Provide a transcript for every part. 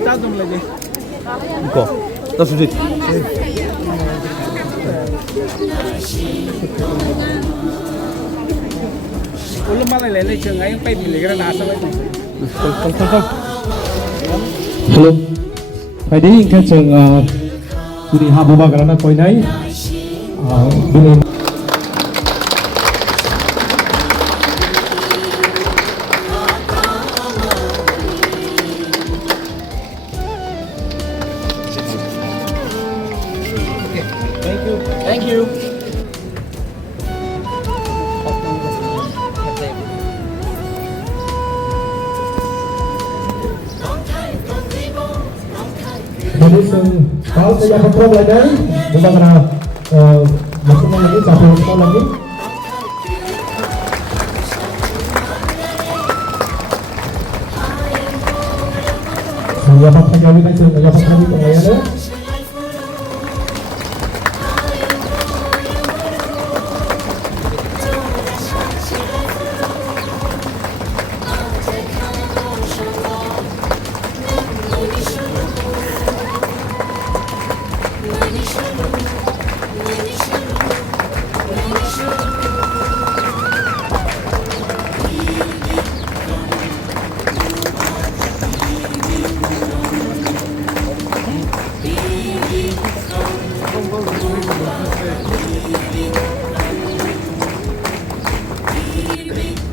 Tatum lagi. Kok? Tas sudah. Ulo malah lele cengai yang pilih kira nasa lagi. Hello. Phải đi cái trường đi học ba cái nó coi đấy. Bên Thank you. Jadi kalau saya kontrol lagi, bukan karena maksudnya lagi satu kontrol lagi. Saya dapat kami kan saya dapat kami pengayaran.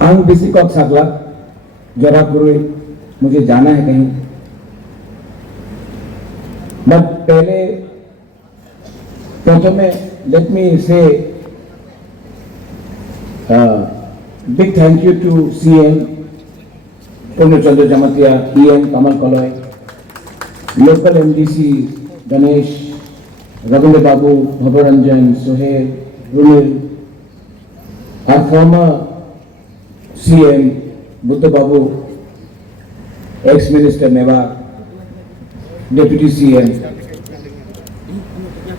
आऊँ किसी को अगला जरा गुरु मुझे जाना है कहीं, but पहले प्रथमे let me say big thank you to CM Purnachandra Jamatia, EM Kamal Kalai, local MDC Ganesh, Rabindra Babu, Bhabaranjan, Sohel, Runil, our former CM Buddha Babu, ex minister Mewar, deputy CM,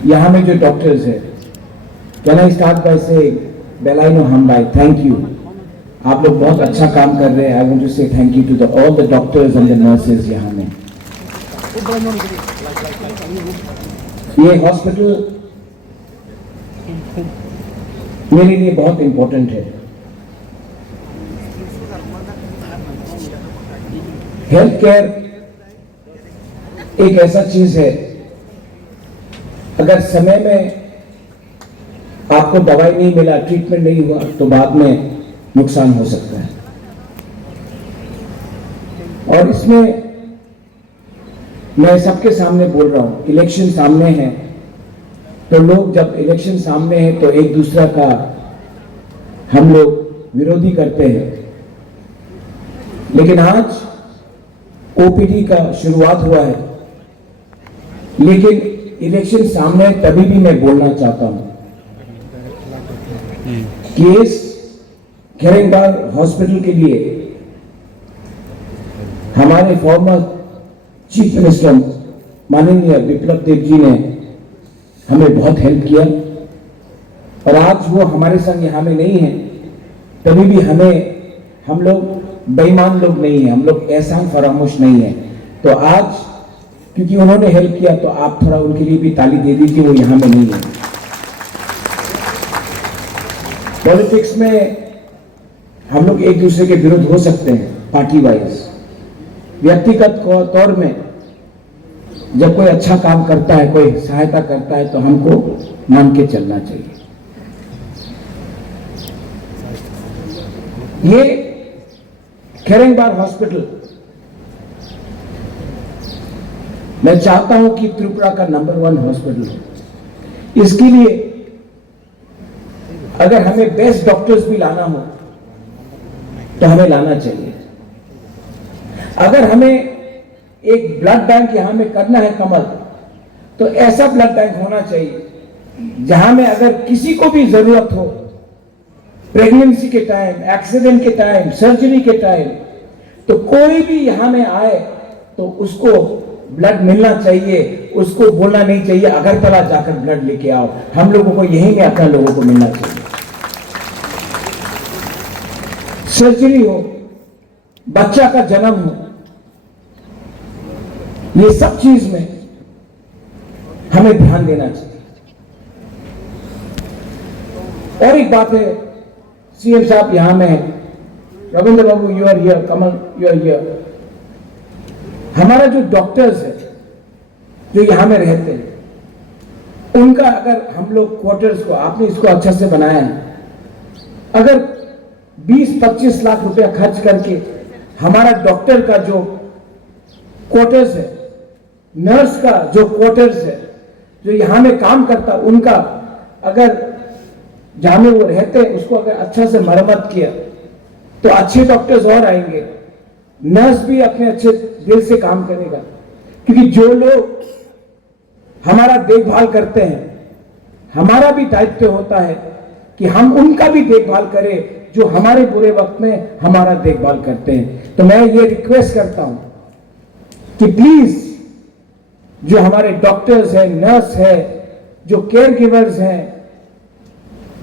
यहाँ में जो डॉक्टर्स है, can I start by saying बेलाइनो हमबाई, थैंक यू। आप लोग बहुत अच्छा काम कर रहे हैं। I want to say thank you to all the doctors and the nurses यहाँ में। ये हॉस्पिटल मेरे लिए बहुत इंपॉर्टेंट है। हेल्थ केयर एक ऐसा चीज है, अगर समय में आपको दवाई नहीं मिला, ट्रीटमेंट नहीं हुआ, तो बाद में नुकसान हो सकता है। और इसमें मैं सबके सामने बोल रहा हूं, इलेक्शन सामने है, तो लोग जब इलेक्शन सामने है तो एक दूसरा का हम लोग विरोधी करते हैं, लेकिन आज OPD का शुरुआत हुआ है, लेकिन इलेक्शन सामने तभी भी मैं बोलना चाहता हूं, केस खेरेंबार हॉस्पिटल के लिए हमारे फॉर्मर चीफ मिनिस्टर माननीय बिप्लब देव जी ने हमें बहुत हेल्प किया, और आज वो हमारे संग यहाँ में नहीं है, तभी भी हम लोग बेईमान लोग नहीं है, हम लोग एहसान फरामोश नहीं है। तो आज क्योंकि उन्होंने हेल्प किया, तो आप थोड़ा उनके लिए भी ताली दे दीजिए, वो यहाँ में नहीं है। पॉलिटिक्स में हम लोग एक दूसरे के विरुद्ध हो सकते हैं, पार्टी वाइज, व्यक्तिगत तौर में जब कोई अच्छा काम करता है, कोई सहायता करता है, तो हमको मान के चलना चाहिए। ये खेरेंबार हॉस्पिटल मैं चाहता हूं कि त्रिपुरा का नंबर 1 हॉस्पिटल है। इसके लिए अगर हमें बेस्ट डॉक्टर्स भी लाना हो तो हमें लाना चाहिए। अगर हमें एक ब्लड बैंक यहां में करना है कमल, तो ऐसा ब्लड बैंक होना चाहिए जहां में अगर किसी को भी जरूरत हो, प्रेगनेंसी के टाइम, एक्सीडेंट के टाइम, सर्जरी के टाइम, तो कोई भी यहां में आए तो उसको ब्लड मिलना चाहिए, उसको बोलना नहीं चाहिए अगरतला जाकर ब्लड लेके आओ। हम लोगों को यहीं में अपना लोगों को मिलना चाहिए। सर्जरी हो, बच्चा का जन्म हो, ये सब चीज में हमें ध्यान देना चाहिए। और एक बात है, सीएम साहब यहां में है, Rabindra Babu you are here, Kamal you are here. हमारा जो डॉक्टर्स है जो यहां में रहते हैं, उनका अगर हम लोग क्वार्टर्स को, आपने इसको अच्छा से बनाया है, अगर 20-25 लाख रुपया खर्च करके हमारा डॉक्टर का जो क्वार्टर्स है, नर्स का जो क्वार्टर्स है, जो यहां में काम करता, उनका अगर जहां में वो रहते हैं उसको अगर अच्छा से मरम्मत किया तो अच्छे डॉक्टर्स और आएंगे, नर्स भी अपने अच्छे दिल से काम करेगा। क्योंकि जो लोग हमारा देखभाल करते हैं, हमारा भी दायित्व होता है कि हम उनका भी देखभाल करें जो हमारे बुरे वक्त में हमारा देखभाल करते हैं। तो मैं ये रिक्वेस्ट करता हूं कि प्लीज जो हमारे डॉक्टर्स हैं, नर्स है, जो केयर गिवर्स हैं,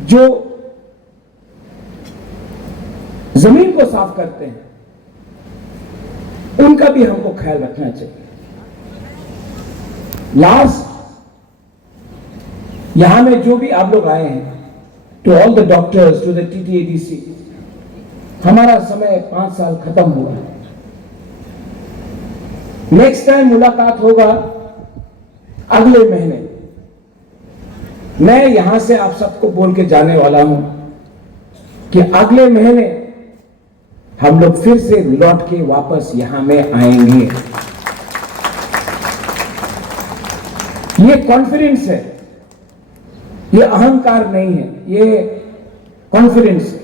जो जमीन को साफ करते हैं, उनका भी हमको ख्याल रखना चाहिए। लास्ट, यहां में जो भी आप लोग आए हैं, to all the doctors, to the TTADC, हमारा समय 5 साल खत्म हुआ है। नेक्स्ट टाइम मुलाकात होगा अगले महीने। मैं यहां से आप सबको बोल के जाने वाला हूं कि अगले महीने हम लोग फिर से लौट के वापस यहां में आएंगे। ये कॉन्फिडेंस है, ये अहंकार नहीं है, ये कॉन्फिडेंस है।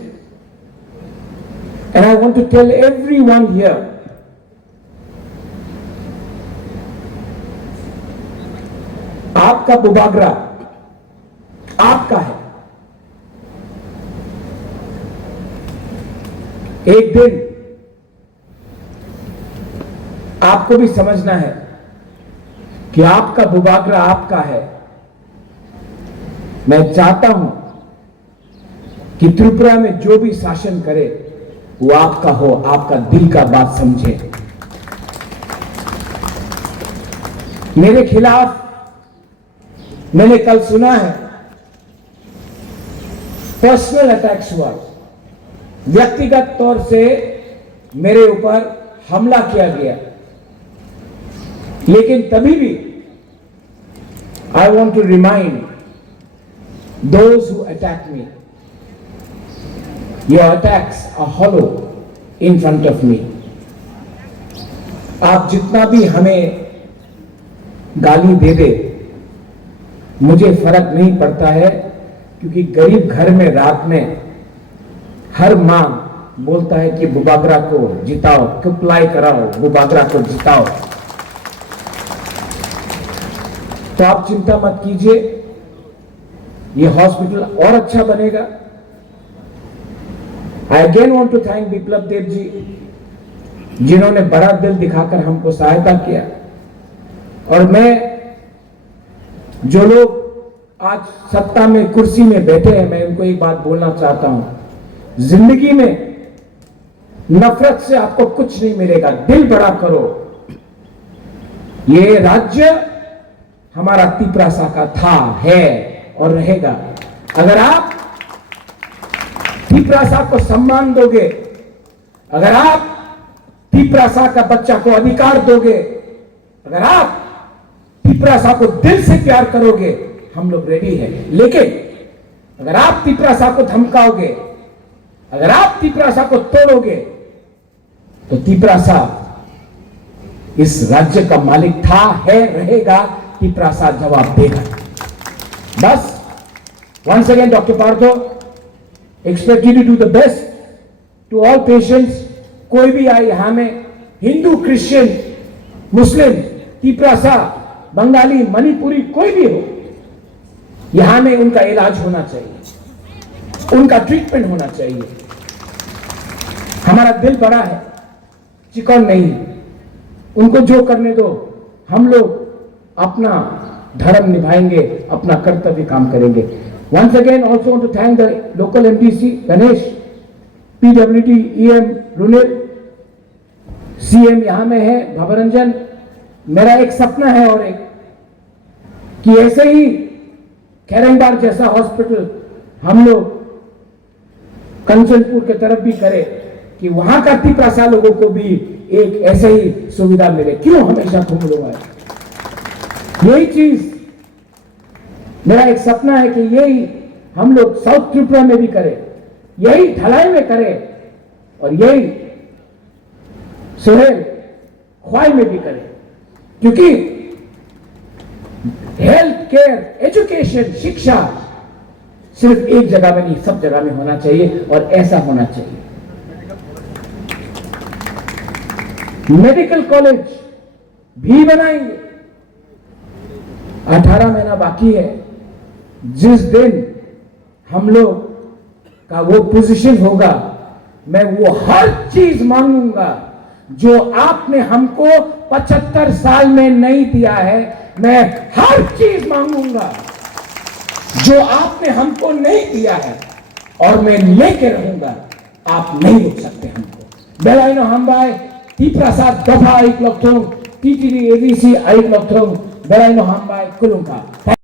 And I want to tell everyone here, आपका बुबागरा आपका है। एक दिन आपको भी समझना है कि आपका बुबागरा आपका है। मैं चाहता हूं कि त्रिपुरा में जो भी शासन करे वो आपका हो, आपका दिल का बात समझे। मेरे खिलाफ मैंने कल सुना है पर्सनल अटैक्स हुआ, व्यक्तिगत तौर से मेरे ऊपर हमला किया गया, लेकिन तभी भी I want to remind those who attack me, your attacks are hollow in front of me. आप जितना भी हमें गाली दे दे, मुझे फर्क नहीं पड़ता है, क्योंकि गरीब घर में रात में हर मां बोलता है कि बुबागरा को जिताओ, कुपलाई कराओ, बुबागरा को जिताओ। तो आप चिंता मत कीजिए, ये हॉस्पिटल और अच्छा बनेगा। I again want to thank Biplab Deb ji, जिन्होंने बड़ा दिल दिखाकर हमको सहायता किया। और मैं, जो लोग आज सत्ता में, कुर्सी में बैठे हैं, मैं उनको एक बात बोलना चाहता हूं, जिंदगी में नफरत से आपको कुछ नहीं मिलेगा। दिल बड़ा करो। ये राज्य हमारा तिपरासा का था, है और रहेगा। अगर आप तिपरासा को सम्मान दोगे, अगर आप तिपरासा का बच्चा को अधिकार दोगे, अगर आप तिपरासा को दिल से प्यार करोगे, हम लोग रेडी हैं। लेकिन अगर आप तिपरासा को धमकाओगे, अगर आप तिपरासा को तोड़ोगे, तो तिपरासा इस राज्य का मालिक था, है, रहेगा। तिपरासा जवाब देगा। बस once again doctor Partho expect you to do the best to all patients. कोई भी आए यहां में, हिंदू, क्रिश्चियन, मुस्लिम, तिपरासा, बंगाली, मणिपुरी, कोई भी हो, यहां में उनका इलाज होना चाहिए, उनका ट्रीटमेंट होना चाहिए। हमारा दिल बड़ा है, चिकन नहीं। उनको जो करने दो, हम लोग अपना धर्म निभाएंगे, अपना कर्तव्य काम करेंगे। Once again, also want to thank the local MDC, Ganesh, PWD, EM, Runil, CM यहां में है, भवरंजन। मेरा एक सपना है और एक कि ऐसे ही खैरंगबाग जैसा हॉस्पिटल हम लोग कंचनपुर के तरफ भी करें, कि वहां का तिपरासा लोगों को भी एक ऐसे ही सुविधा मिले। क्यों हमेशा तुम लोग आए? यही चीज मेरा एक सपना है कि यही हम लोग साउथ त्रिपुरा में भी करें, यही ढलाई में करें, और यही सोहेल ख्वाई में भी करें। क्योंकि हेल्थ केयर, एजुकेशन, शिक्षा सिर्फ एक जगह में नहीं, सब जगह में होना चाहिए, और ऐसा होना चाहिए। मेडिकल कॉलेज भी बनाएंगे। 18 महीना बाकी है। जिस दिन हम लोग का वो पोजीशन होगा, मैं वो हर चीज मांगूंगा जो आपने हमको 75 साल में नहीं दिया है। मैं हर चीज मांगूंगा जो आपने हमको नहीं दिया है, और मैं लेके रहूंगा। आप नहीं रोक सकते हमको। बेलाइनो हमबाई तिपरासा दफा 1 लक्षों, TTD ABC 1 लक्षों, बेलाइनो हमबाई कुलुंका।